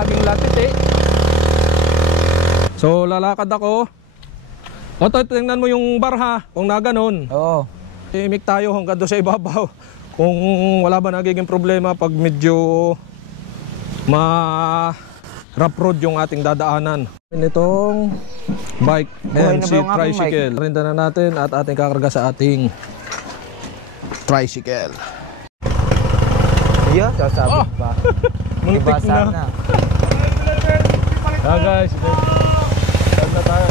laging latite. So lalakad ako. Oto, tingnan mo yung bar ha, kung na ganun. Oo. Imik tayo hanggang doon sa ibabaw. Kung wala ba nagiging problema pag medyo rough road yung ating dadaanan. Itong bike and si tricycle. Rinda na natin at ating kakarga sa ating tricycle. Yeah, sasabit pa. Muntik na. Guys, saan na tayo?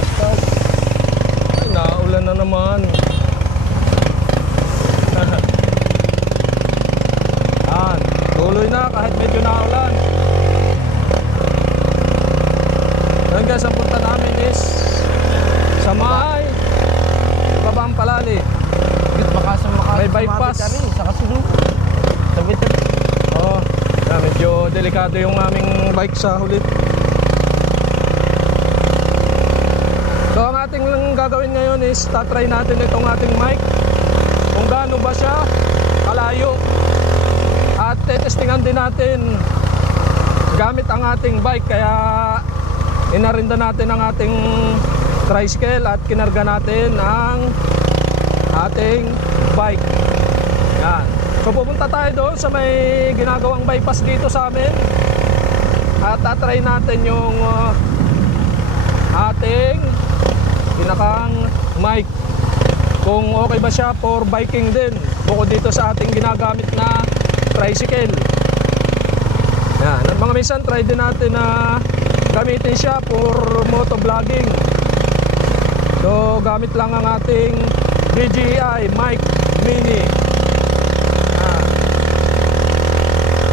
Ay, naulan na naman. Tuloy na kahit medyo naulan. Ngayon guys, ang punta namin is sa may Babang Palali. May bypass sa kasunod. Sabit na. Oo, medyo delikado yung aming bike sa huli. So ang ating gagawin ngayon is tatry natin itong ating mic kung gaano ba siya kalayo. At testingan din natin gamit ang ating bike, kaya inarinda natin ang ating tricycle at kinarga natin ang ating bike. Yan. So pupunta tayo doon sa may ginagawang bypass dito sa amin at tatry natin yung ating pinakang mic kung okay ba siya for biking din bukod dito sa ating ginagamit na tricycle. Yan. At mga minsan try din natin na gamitin siya for motovlogging. So gamit lang ang ating DJI Mic Mini.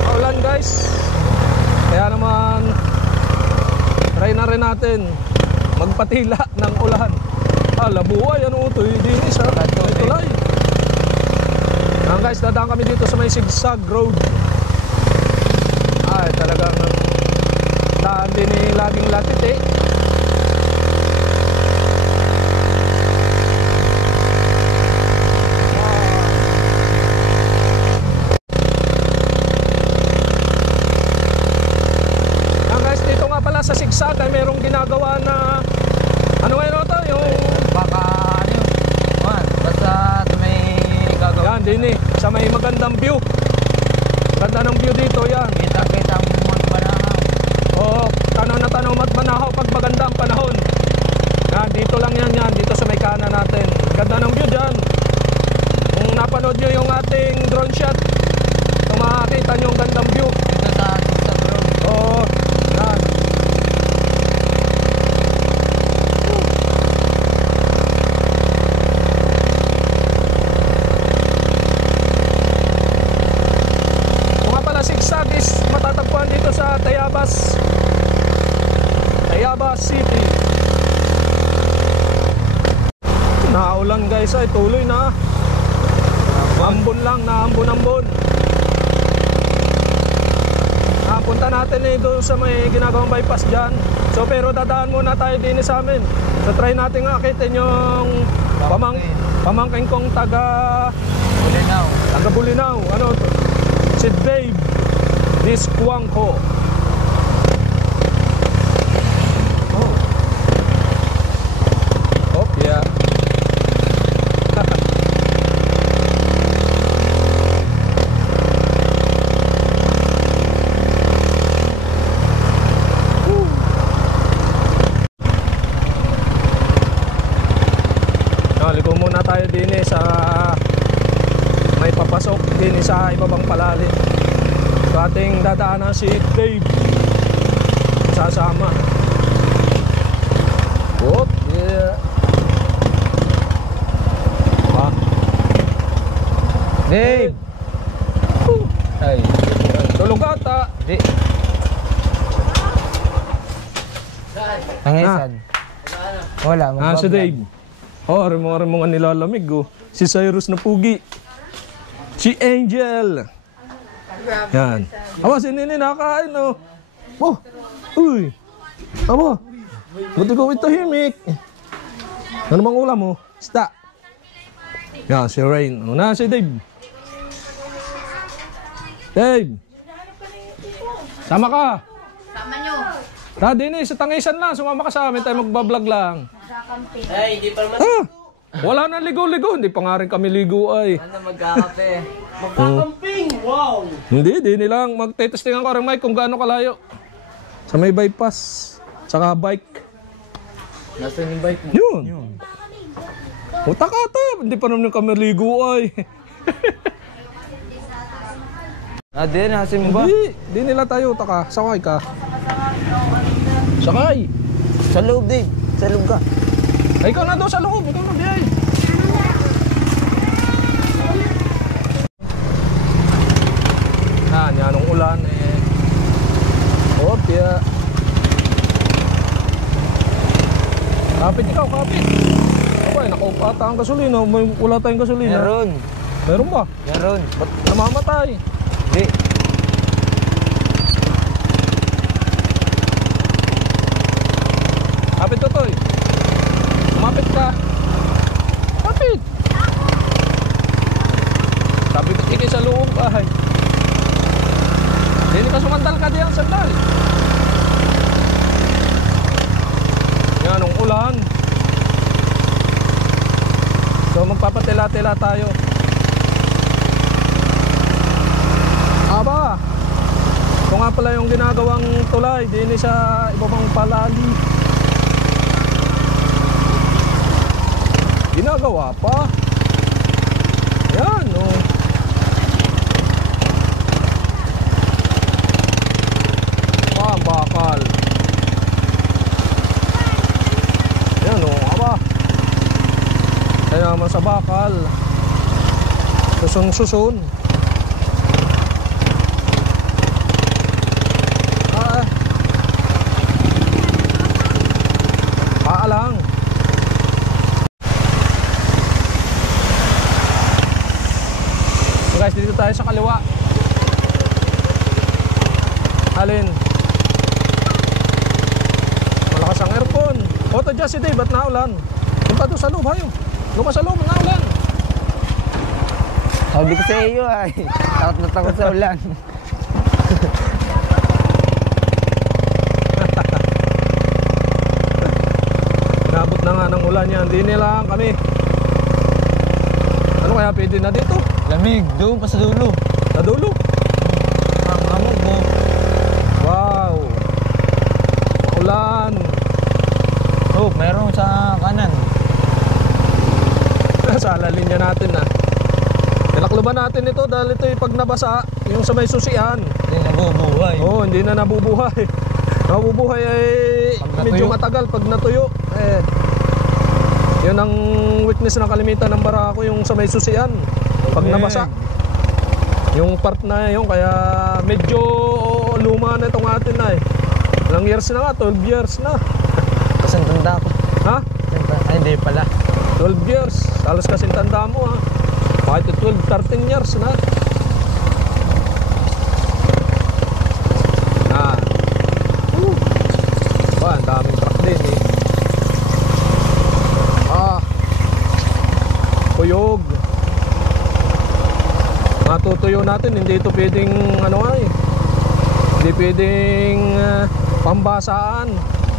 Maulan guys, kaya naman try na rin natin magpatila ng ulan. Labuhay, ano ito? Hindi isa, may tulay. Yan guys, dadaan kami dito sa may zigzag road. Ay, talagang daan din eh, laging latite. Yan guys, dito nga pala sa zigzag ay merong ginagawa na ano ngayon ito? Yung baka ano yun? Basta may gagawin. Yan din eh, sa may magandang view. Ganda ng view dito yan. Kita ang Matbanahaw. Oo, tanaw na tanaw Matbanahaw pag maganda ang panahon. Yan, dito lang yan, dito sa may kanan natin. Ganda ng view dyan. Kung napanood nyo yung ating drone shot, kung makakita nyo yung gandang view. Dito sa drone. Oo, yan. Zigzag is matatagpuan dito sa Tayabas City. Naulan guys, ay tuloy na. Ambon lang, naambon-ambon. Punta natin eh doon sa may ginagawang bypass dyan. So pero dadaan muna tayo din sa amin. So try natin nga akitin yung pamangkin kong taga Bulinaw. Ano to? Si Dave Disquangho. Oh yeah. Liko muna tayo din sa may papasok din sa Ibabang Palali. So ating dadaanan si Dave sasama. Oh yeah. Dave! Ay, tulog ata. di. Tangisan. Wala, Si Dave. Mo nga nilalamig oh. Si Cyrus na pugi. Si Angel. Yan. Awa, si Nini nakakain oh. Oh, uy. Awa. Buti ko itahimik. Ano bang ulam mo? Sta. Yan, si Rain. Una si Dave. Dave. Sama ka. Daddy ni, sa Tangisan lang, sumama ka sa amin, tayo magbablog lang. Ay, hindi pa naman. Ah, wala na ligo-ligo, hindi pa nga rin kami ligo ay. Ano magkakape? Magkakamping! Wow! Hindi, di nilang magtetestingan ko rin Mike kung gaano kalayo. Sa may bypass, saka bike. Nasaan yung bike mo? Yun. Utak ata, hindi pa naman kami ligo ay. Di, nasin mo ba? Di nila tayo utaka, sakay ka. Sakay. Sa loob, Dave. Sa loob ka. Ay, ikaw na daw sa loob, ikaw na biyay. Yan ang ulan eh. Opya. Kapit ikaw, kapit. Abay, naka-off ata ang gasolina. Wala tayong gasolina. Meron. Meron ba? Meron. Ba't namamatay? Di. Kapit to, Toy. Kumapit ka. Kapit. Sabi ko, ikay sa loob. Ay. Hindi ka sumandal ka diyan, sandal. Yan, ang ulan. So, magpapatila-tila tayo. Aba. Ito nga pala yung ginagawang tulay. Di ni sa ibabang palali. Ginagawa pa. Yan, oh. Bakal. Yan, oh, aba. Kaya naman sa bakal. Susun-susun. Paalang. So guys, dito tayo sa kaliwa. Alin? Malakas ang aircon. Auto adjust si Dave, ba't naulan? Doon pa doon sa loob, hayo. Doon ka sa loob, naulan. Sabi ko sa iyo ay. Takot na takot sa ulan. Nabot na nga ng ulan yan. Hindi nila kami. Ano kaya pwede na dito? Lamig. Doon pa sa dulo. Sa dulo. Ang amog mo. Wow. Ulan. Oh, meron sa kanan. Sa linya natin na. Tinakluban natin ito dahil ito yung pag nabasa, yung sa may susian. Hindi nabubuhay. Oo, hindi na nabubuhay. Nabubuhay ay medyo matagal pag natuyo. Eh, yun ang weakness ng kalimitan ng barako, yung sa may susian. Pag nabasa. Yung part na yun, kaya medyo luma na itong atin na eh. Ilang years na nga, 12 years na. Kasang tanda ko. Ha? Ay, hindi pala. 12 years. Halos kasing tanda mo ha. Kahit 12, 13 years na. Ba, ang daming truck din eh. Kuyog. Matutuyo natin, hindi ito pwedeng ano ay. Hindi pwedeng pambasaan.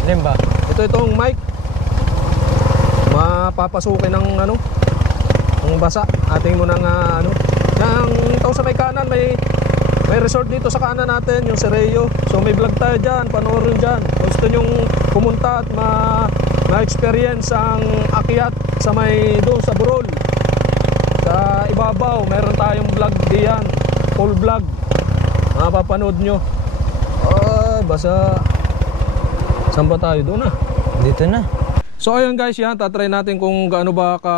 Alin ba? Itong mic. Mapapasukin ng ano, ng basa. Ating mo ng ano. Yang ito sa may kanan, may resort dito sa kanan natin, yung Sereo. So may vlog tayo dyan, panoorin dyan. Gusto nyong pumunta at ma-experience ang akyat sa may doon sa Burol. Sa ibabaw, meron tayong vlog diyan, full vlog. Mapapanood nyo. Ay, basa. Saan ba tayo doon ah? Dito na. So ayun guys, yan, tatry natin kung gaano ba ka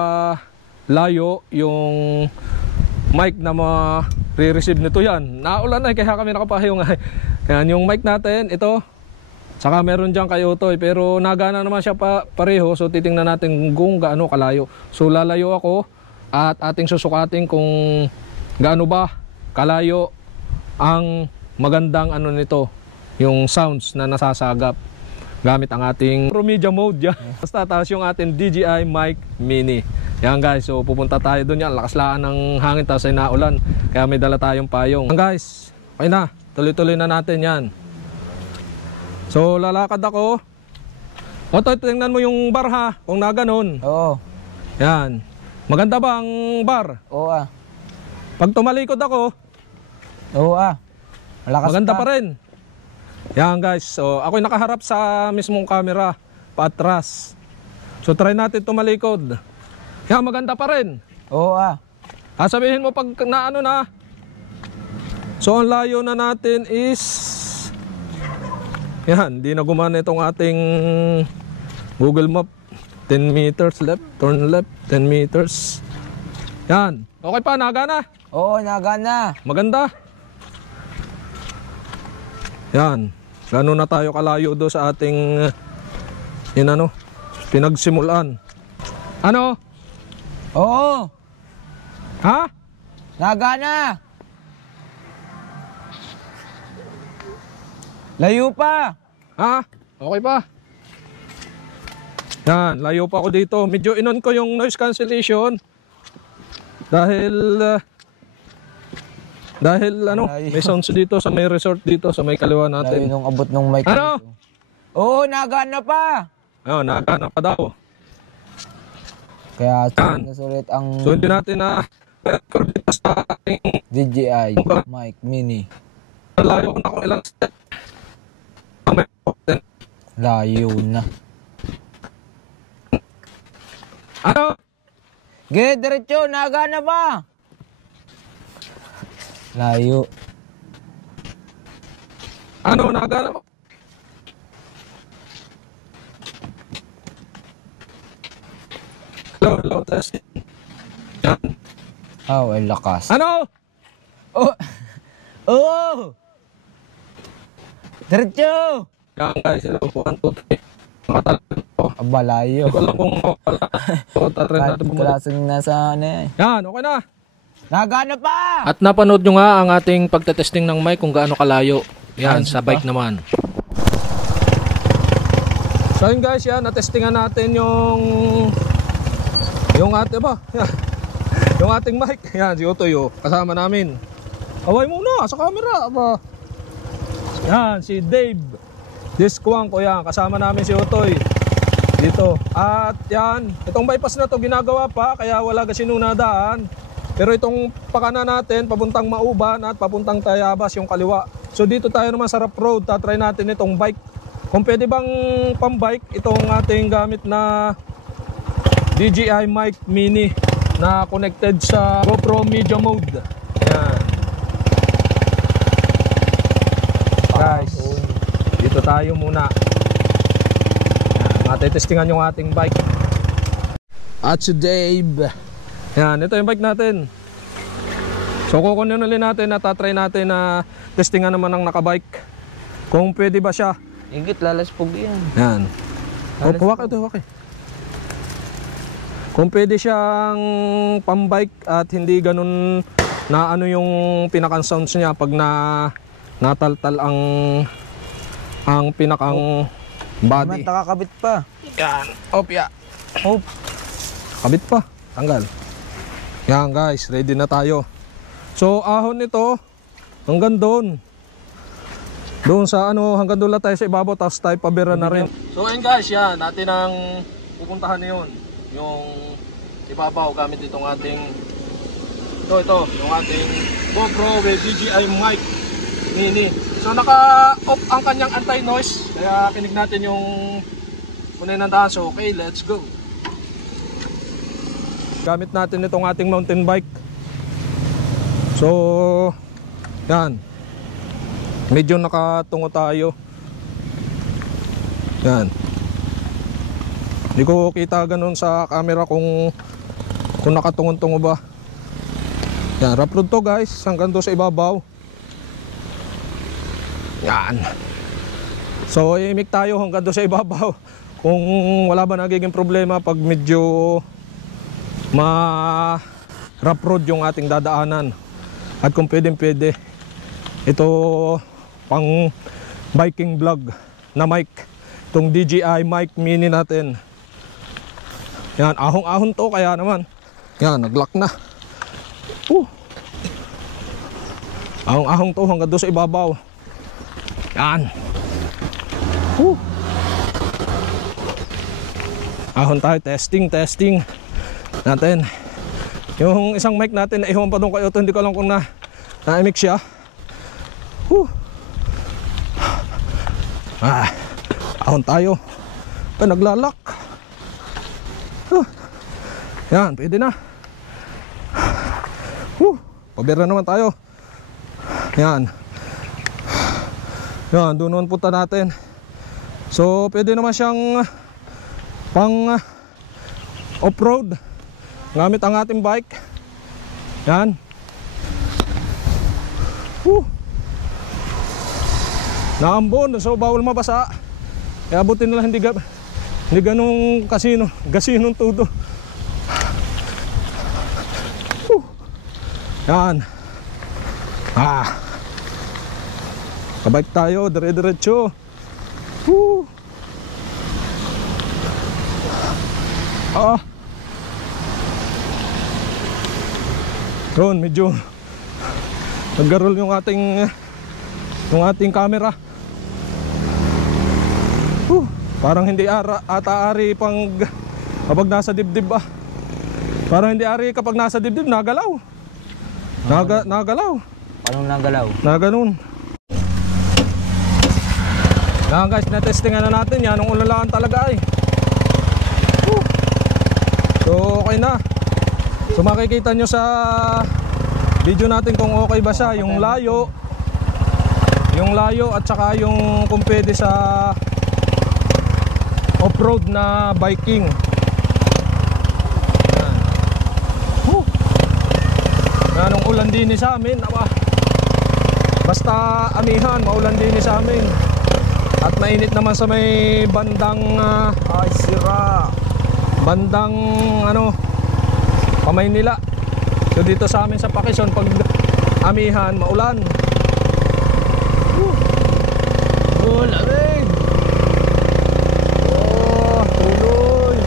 layo yung mic na ma-re-receive nito yan. Naulan na kaya kami nakapahayo nga. Kaya yung mic natin, ito. Saka meron dyan kay Otoy, pero nagana naman siya pareho. So titingnan natin kung gaano kalayo. So lalayo ako at ating susukatin kung gaano ba kalayo ang magandang ano nito, yung sounds na nasasagap gamit ang ating Pro Media mode yan. Basta taas yung ating DJI Mic Mini. Yan guys, so pupunta tayo doon yan. Lakaslaan ng hangin tapos ay naulan. Kaya may dala tayong payong. Yan guys, okay na. Tuloy-tuloy na natin yan. So lalakad ako. Otoy, tingnan mo yung bar ha, kung na ganun. Oo. Yan. Maganda ba ang bar? Oo ah. Pag tumalikod ako, Oo ah. Malakas maganda pa rin. Yan guys, so ako'y nakaharap sa mismong camera, paatras. So try natin tumalikod. Yan, maganda pa rin. Oo ah. Sabihin mo pag na ano na. So ang layo na natin is, yan, di na gumana itong ating Google Map. 10 meters left, turn left, 10 meters. Yan, okay pa, nagana. Oo, nagana. Maganda. Yan. Gano'n na tayo kalayo do sa ating pinagsimulan. Ano? Oo. Ha? Nagana. Layo pa. Ha? Okay pa. Yan, layo pa ako dito. Medyo inon ko yung noise cancellation. Dahil may sounds dito sa may resort dito sa may kaliwa Layo natin. nung abot ng mic. Ano? Oo, nagana pa. Ayun, nagana pa daw. Kaya Yan. sulit ang So hindi natin na sa ating DJI mic mini. layo na kung ilang step. Layo na. Ano? Ge, diretso, nagana pa. Layo. Ano, nagana mo? Hello, testing. Yan. Oh, ay lakas. Ano? Oh. Oh. Diretso. Yan guys, hello po, 1, 2, 3. Makatalapin po. Aba, layo. Hindi ko alam kung mapala. So, tatry natin bumalik. Klaseng nasa ano eh. Yan, okay na. Nagana pa. At napanood nyo nga ang ating pagtetesting ng mic kung gaano kalayo. Yan, sa bike naman. So yun guys, yan, natestingan natin yung ating ba? Yan. Yung ating mic. Yan, si Utoy, kasama namin. Away muna sa camera ba? Yan, si Dave Diskwang ko yan, kasama namin si Utoy dito. At yan, itong bypass na to ginagawa pa kaya wala kasi nunadaan. Pero itong pakana natin, papuntang Mauban at papuntang Tayabas yung kaliwa. So dito tayo naman sa rough road, tatry natin itong bike. Kung pwede bang pang-bike itong ating gamit na DJI Mic Mini na connected sa GoPro Media Mode. Ayan. Guys, dito tayo muna. Matitestingan yung ating bike. At si Dave. Yan, ito yung bike natin. So kukunin ulit natin at tatry natin na testingan naman ng nakabike. Kung pwede ba siya. Igit, lalaspog yan. Yan. O, huwag ito, huwag eh. Kung pwede siyang pambike at hindi ganun na ano yung pinakang sounds niya pag nataltal ang pinakang body. Nakakabit pa. Yan. Opya. Oh. Kabit pa. Tanggal. Yan guys, ready na tayo. So ahon nito hanggang doon. Doon sa hanggang doon lang tayo sa ibabaw tapos tayo pabira na rin. So ayun guys, yan natin ang pupuntahan na yun. Yung ibabaw gamit itong ating ito yung ating GoPro with DJI Mic Mini. So naka-off ang kanyang anti-noise kaya kinig natin yung kunay ng daan. So okay, let's go. Gamit natin itong ating mountain bike. So yan, medyo nakatungo tayo. Yan, hindi ko kita ganun sa camera kung nakatungo-tungo ba. Yan, rough road to guys, hanggang doon sa ibabaw. Yan. So imik tayo hanggang doon sa ibabaw. Kung wala ba nagiging problema pag medyo rough road yung ating dadaanan. At kung pwede ito pang biking vlog na mic, itong DJI Mic Mini natin. Yan, ahong-ahon to kaya naman. Yan, nag-lock na. Ahong-ahong to hanggang doon sa ibabaw. Yan. Woo. Ahon tayo, testing natin. Yung isang mic natin, naiwan pa doon kay Otto, hindi ko alam kung na-mix siya. Woo. Ahon tayo. Naglalak. Yan, pwede na. Pabira naman tayo. Yan. Yan, doon naman punta natin. So, pwede naman siyang pang off-road gamit ang ating bike. Yan. Naambon, so bawal mabasa. Kaya buti nila hindi ganong gasinong tudo. Yan. Kabike tayo, dire-diretso. Yun, medyo nag-roll yung ating camera. Parang hindi ata-ari pang kapag nasa dibdib ba. Parang hindi ari kapag nasa dibdib, nagalaw. Nagalaw. Anong nagalaw? Naganon. Yan guys, na-testingan na natin. Yan ang ulalaan talaga ay. So okay na. So makikita nyo sa video natin kung okay ba siya. Yung layo at saka yung kung pwede sa off-road na biking. Yan ang ulan din sa amin. Basta amihan, maulan din sa amin. At mainit naman sa may bandang bandang Pamaynila. So dito sa amin sa Pakisyon, pag amihan, maulan. Lamig. Tuloy.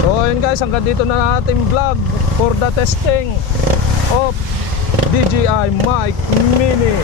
So ayun guys, hanggang dito na ating vlog for the testing of DJI Mic Mini.